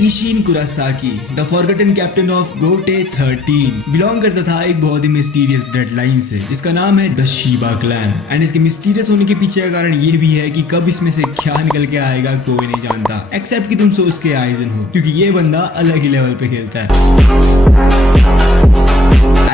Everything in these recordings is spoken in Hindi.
ईशिन कुरासाकी, द फॉरगॉटन कैप्टन ऑफ गोटे 13, बिलोंग करता था एक बहुत ही मिस्टीरियस ब्लड लाइन से जिसका नाम है द शीबा क्लैन। एंड इसके मिस्टीरियस होने के पीछे का कारण ये भी है कि कब इसमें से क्या निकल के आएगा कोई नहीं जानता, एक्सेप्ट कि तुम सोच के आइजन हो, क्योंकि ये बंदा अलग ही लेवल पे खेलता है।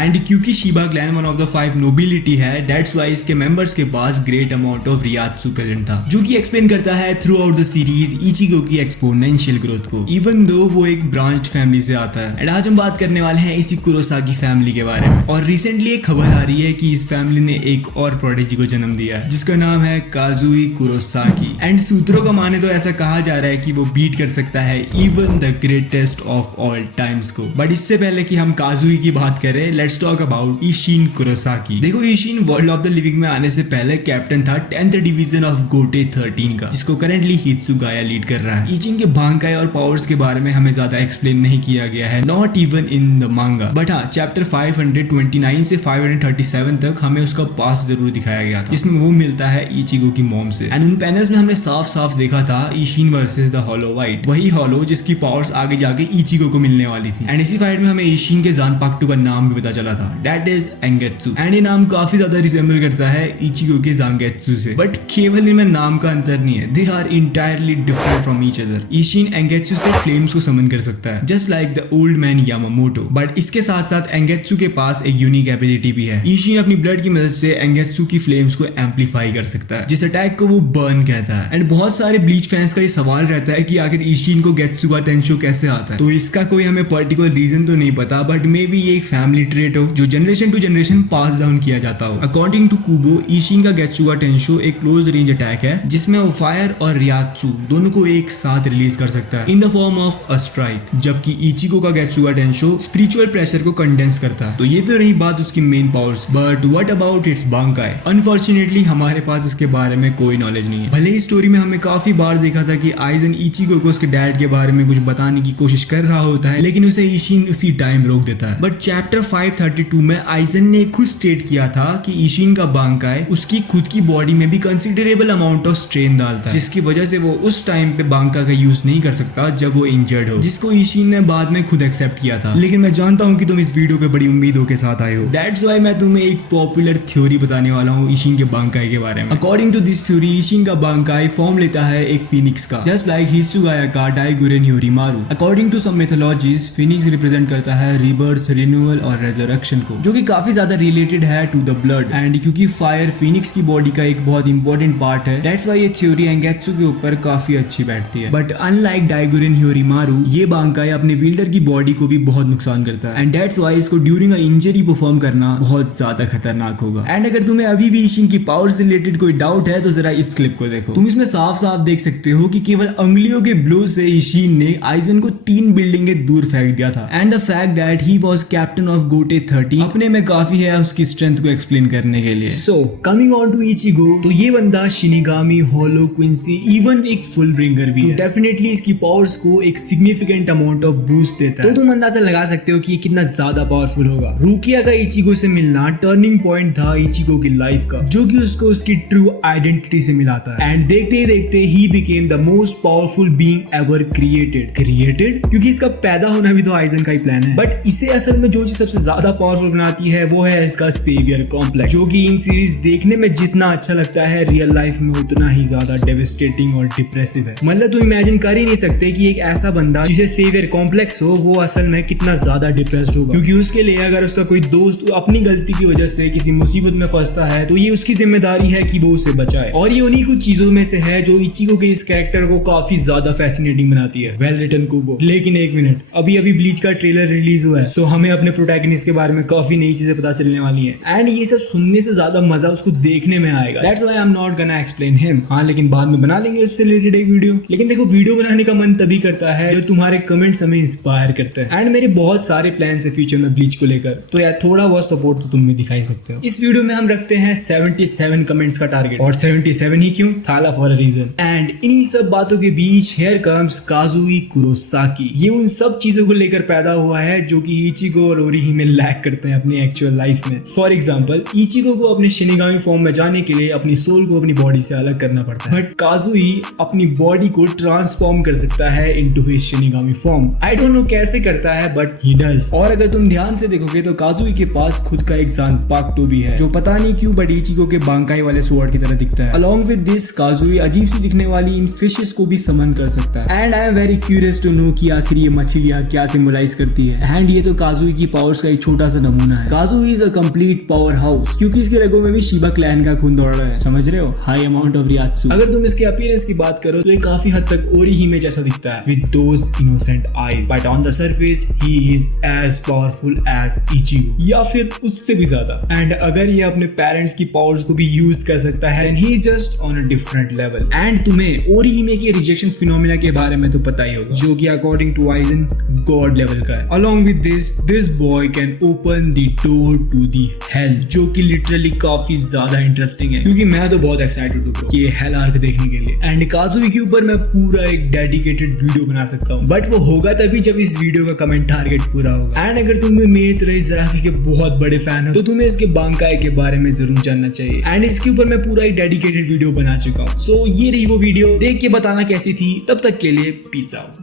एंड क्योंकि Shiba clan one of the 5 nobility है, दैट्स वाई इसके मेंबर्स के पास great amount of reiatsu present था, जो कि एक्सप्लेन करता है throughout the series Ichigo की एक्सपोनेंशियल ग्रोथ को, इवन दो वो एक ब्रांच्ड फैमिली से आता है। एंड आज हम बात करने वाले हैं इसी कुरोसाकी फैमिली के बारे में। और रिसेंटली एक खबर आ रही है कि इस फैमिली ने एक और प्रोडिजी को जन्म दिया है जिसका नाम है काजुई कुरोसाकी। एंड सूत्रों का माने तो ऐसा कहा जा रहा है कि वो बीट कर सकता है even the greatest of all times को। बट इससे पहले कि हम काजुई की बात करें, लेट्स टॉक अबाउट ईशिन कुरोसाकी। देखो, ईशिन वर्ल्ड ऑफ द लिविंग में आने से पहले कैप्टन था 10th डिवीजन ऑफ गोटे 13 का, जिसको करंटली हित्सुगाया लीड कर रहा है। ईचिन के बांकाई और पावर्स के बारे में हमें ज्यादा एक्सप्लेन नहीं किया गया है, नॉट इवन इन द मांगा। बट हाँ, चैप्टर 529 से 537 तक हमें उसका पास जरूर दिखाया गया था, जिसमें वो मिलता है इचिगो की मॉम से। एंड उन पैनल्स में हमने साफ साफ देखा था ईशिन वर्सेस द हॉलो वाइट, वही हॉलो जिसकी पावर्स आगे जाके इचिगो को मिलने वाली थी। एंड इसी फाइट में हमें ईशिन के जानपाक्टू का नाम भी पता चला था, दैट इज एंगेत्सु। एंड ये नाम काफी ज्यादा रिसेंबल करता है इचिगो के जांगेत्सु से, बट केवल इनमें नाम का अंतर नहीं है, they are entirely different from each other. Isshin Engetsu से फ्लेम्स को समन कर सकता है, just like the old man Yamamoto, but इसके साथ साथ एंगेत्सु के पास एक यूनिक एबिलिटी भी है। ईशिन अपनी ब्लड की मदद से एंगेत्सु की फ्लेम्स को एम्पलीफाई कर सकता है, जिस अटैक को वो बर्न कहता है। एंड बहुत सारे ब्लीच फैंस का ये सवाल रहता है कि आखिर ईशिन को गेत्सु का टेंशो कैसे आता है। तो इसका कोई हमें पर्टिकुलर रीजन तो नहीं पता, बट मे बी ये एक फैमिली ट्रेट हो जो generation to generation pass down किया जाता हो। अकॉर्डिंग टू कुबो, ईशिन का गेत्सु का टेंशो एक क्लोज रेंज अटैक है जिसमें वो फायर और रियात्सु दोनों को एक साथ रिलीज कर सकता है in the form of a strike, जबकि इचिगो का Getsuga Tensho spiritual pressure को कंडेंस करता है। तो ये तो रही बात उसकी main powers, but what about its bankai? Unfortunately हमारे पास इसके बारे में कोई नॉलेज नहीं है। भले ही स्टोरी में हमें काफी बार देखा था कि आइजन इचिगो को उसके डैड के बारे में कुछ बताने की कोशिश कर रहा होता है, लेकिन उसे ईशिन उसी टाइम रोक देता है। बट चैप्टर 532 में आइजन ने खुद स्टेट किया था कि ईशिन का बांकाई उसकी खुद की बॉडी में भी कंसिडरेबल अमाउंट ऑफ स्ट्रेन डालता है, जिसकी वजह से वो उस टाइम पे बांका का यूज नहीं कर सकता जब वो इंजर्ड हो, जिसको ईशिन ने बाद में खुद एक्सेप्ट किया था। लेकिन मैं जानता हूँ कि तुम इस वीडियो पे बड़ी उम्मीदों के साथ आए हो, दैट्स व्हाई मैं तुम्हें एक पॉपुलर थ्योरी बताने वाला हूँ ईशिन के बांकाई के बारे में। अकॉर्डिंग टू दिस थ्योरी, ईशिन का बांकाई फॉर्म लेता है एक फिनिक्स का, जस्ट लाइक हित्सुगाया का Daiguren Hyorinmaru. According to some mythologies, phoenix represent करता है रीबर्थ, रिन्यूअल और रेजरेक्शन को, जो कि काफी ज्यादा रिलेटेड है टू द ब्लड। एंड क्योंकि फायर फिनिक्स की बॉडी का एक बहुत इंपॉर्टेंट पार्ट है, दैट्स व्हाई ये थ्योरी एंगेत्सु के ऊपर काफी अच्छी बैठती है। बट अनलाइक डाइगुरेन ह्योरीमारू, ये बांकाई अपने विल्डर की बॉडी को भी बहुत नुकसान करता है, एंड दैट्स व्हाई इसको ड्यूरिंग अ इंजरी परफॉर्म करना बहुत ज्यादा खतरनाक होगा। एंड अगर तुम्हें अभी भी ईशिन की पावर से रिलेटेड कोई डाउट है तो जरा इस क्लिप को देखो, तुम इसमें साफ साफ देख सकते हो कि केवल अंगुलियों के ब्लो से ईशिन ने आइजन को 3 बिल्डिंगें दूर फेंक दिया था। And the fact that he was captain of गोटे 13 अपने में काफी है उसकी स्ट्रेंथ को एक्सप्लेन करने के लिए। So coming on to Ichigo, तो ये बंदा शिनिगामी, होलो, क्विंसी, इवन एक फुल ब्रिंगर भी है। डेफिनेटली इसकी पावर्स को एक सिग्निफिकेंट अमाउंट ऑफ बूस्ट देता है, तो तुम अंदाजा लगा सकते हो कि ये कितना ज्यादा पावरफुल होगा। रुकिया का इचिगो से मिलना टर्निंग पॉइंट था इचिगो की लाइफ का, जो कि उसको उसकी ट्रू आइडेंटिटी से मिलाता है। एंड देखते ही देखते he became the most powerful being ever created, क्योंकि इसका पैदा होना भी तो आइजन का ही प्लान है। बट इसे असल में जो चीज सबसे ज्यादा पावरफुल बनाती है वो है इसका सेवियर कॉम्प्लेक्स, जो कि इन सीरीज देखने में जितना अच्छा लगता है रियल लाइफ में उतना ही ज्यादा डेविस्टेटिंग और डिप्रेसिव है। मतलब तुम इमेजिन कर ही नहीं सकते कि एक ऐसा बंदा जिसे सेवियर कॉम्प्लेक्स हो वो असल में कितना ज्यादा डिप्रेस्ड होगा, क्योंकि उसके लिए अगर उसका कोई दोस्त अपनी गलती की वजह से किसी मुसीबत में फंसता है तो ये उसकी जिम्मेदारी है कि वो उसे बचाए। और ये उन्हीं कुछ चीजों में से है जो इचिगो के इस कैरेक्टर को काफी ज्यादा फैसिनेटिंग बनाती है। Well written कुबो। लेकिन एक मिनट, अभी ब्लीच का ट्रेलर रिलीज हुआ है, सो हमें अपने प्रोटैगनिस्ट के बारे में काफी नई चीजें पता चलने वाली हैं। एंड ये सब सुनने से ज्यादा मजा उसको देखने में आएगा, that's why I am not gonna explain him. हाँ, लेकिन बाद में बना लेंगे उससे रिलेटेड एक वीडियो। लेकिन देखो, वीडियो बनाने का मन तभी करता है जब तुम्हारे कमेंट्स हमें इंस्पायर करते हैं। एंड मेरे बहुत सारे प्लान्स है फ्यूचर में ब्लीच को लेकर, तो यार थोड़ा बहुत सपोर्ट तो तुम में दिखाई सकते हो। इस वीडियो में हम रखते हैं 77 कमेंट्स का टारगेट, और 77 ही क्यों, थाला फॉर अ रीजन। एंड इन्हीं सब बातों के बीच हियर कम्स काजुई कुरोसाकी। ये उन सब चीजों को लेकर पैदा हुआ है जो कि इचिगो और ओरिही में लैक करते हैं अपनी एक्चुअल लाइफ में। फॉर एग्जांपल, इचिगो को अपने शिनिगामी फॉर्म में जाने के लिए अपनी सोल को अपनी बॉडी से अलग करना पड़ता है, बट काजुई अपनी बॉडी को ट्रांसफॉर्म कर सकता है into his Shinigami form. I don't know कैसे करता है but he does. और अगर तुम ध्यान से देखोगे तो काजुई के पास खुद का एक जानपाक्टो भी है जो पता नहीं क्यों बट इचिगो के बांकाई वाले स्वॉर्ड की तरह दिखता है. Along with this, काजुई अजीब सी दिखने वाली इन फिशेस को भी समन कर सकता है. And I am very curious to know कि आखिर ये मछलियाँ क्या सिंबलाइज करती है. And ये तो काजुई की पावर्स का एक छोटा सा नमूना है. Kazui is a complete power house क्योंकि इसके रगों में भी शिबा क्लैन का खून दौड़ रहा है. समझ रहे हो? High amount of reiatsu. अगर तुम इसके अपीयरेंस की बात करो तो ये काफी हद तक ओरिहिमे जैसा दिखता है with those innocent eyes, but on the surface he is as powerful as Ichigo या फिर उससे भी ज्यादा. And अगर ये अपने पेरेंट्स की पावर्स को भी यूज कर सकता है then he is just on a different level. And तुम्हें ओरिहिमे के रिजेक्शन फिनोमिना के बारे में तो पता ही होगा जो कि अकॉर्डिंग टू वाइजन गॉड लेवल का है. Along with this boy can open the door to the hell जो कि लिटरली काफी ज्यादा इंटरेस्टिंग है क्योंकि मैं तो बहुत एक्साइटेड हूँ ये हेल आर्क देखने के लिए. एंड काजुई के ऊपर मैं पूरा एक डेडिकेटेड वीडियो बना सकता हूँ बट वो होगा तभी जब इस वीडियो का कमेंट टारगेट पूरा होगा. एंड अगर तुम मेरी तरह इस ज़राकी के बहुत बड़े फैन हो तो तुम्हें इसके बांकाई के बारे में जरूर जानना चाहिए. एंड इसके ऊपर मैं पूरा एक डेडिकेटेड वीडियो बना चुका हूँ. सो ये रही वो वीडियो, देख के बताना कैसी थी. तब तक के लिए पीस आउट.